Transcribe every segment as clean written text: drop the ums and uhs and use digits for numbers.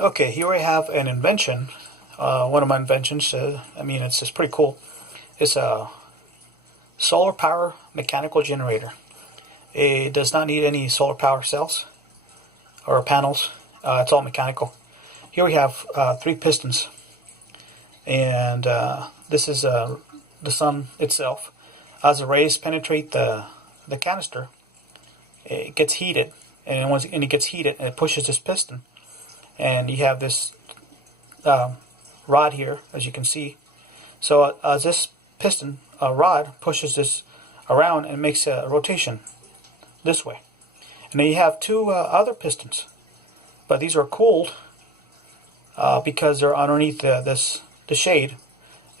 Okay, here I have an invention. One of my inventions. It's just pretty cool. It's a solar power mechanical generator. It does not need any solar power cells or panels. It's all mechanical. Here we have three pistons, and this is the sun itself. As the rays penetrate the canister, it gets heated, and once it gets heated, it pushes this piston. And you have this rod here, as you can see. So as this piston rod pushes this around and makes a rotation this way. And then you have two other pistons, but these are cooled because they're underneath the shade.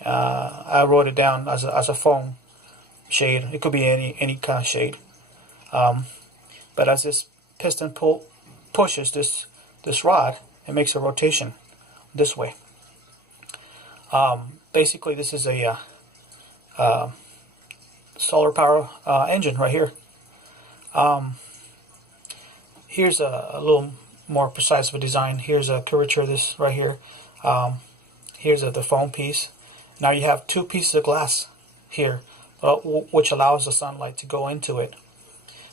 I wrote it down as a foam shade. It could be any kind of shade. But as this piston pushes this rod, it makes a rotation this way. Basically, this is a solar power engine right here. Here's a little more precise of a design. Here's a curvature of this right here. Here's the foam piece. Now you have two pieces of glass here, which allows the sunlight to go into it.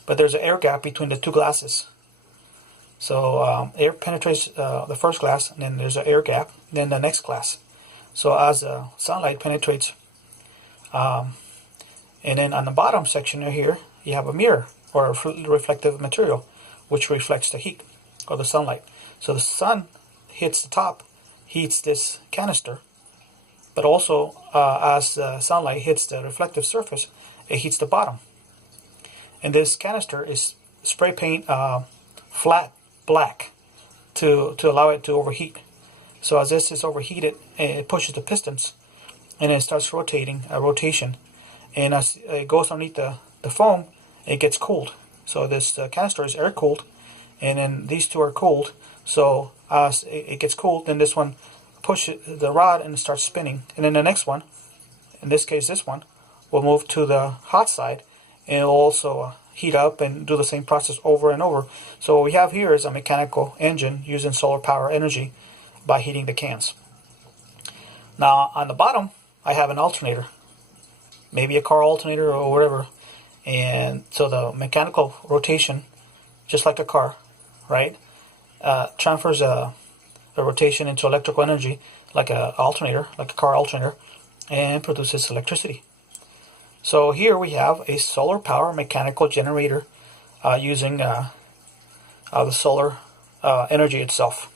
But there's an air gap between the two glasses. So air penetrates the first glass, and then there's an air gap, then the next glass. So as the sunlight penetrates, and then on the bottom section here, you have a mirror or a reflective material, which reflects the heat or the sunlight. So the sun hits the top, heats this canister, but also as the sunlight hits the reflective surface, it heats the bottom. And this canister is spray paint flat black to allow it to overheat. So as this is overheated, it pushes the pistons, and it starts rotating a rotation. And as it goes underneath the foam, it gets cooled. So this canister is air cooled, and then these two are cooled. So as it gets cooled, then this one pushes the rod and it starts spinning. And then the next one, in this case this one, will move to the hot side, and it will also heat up and do the same process over and over. So what we have here is a mechanical engine using solar power energy by heating the cans. Now on the bottom, I have an alternator, maybe a car alternator or whatever. And so the mechanical rotation, just like a car, right, transfers a rotation into electrical energy like an alternator, like a car alternator, and produces electricity. So here we have a solar power mechanical generator using the solar energy itself.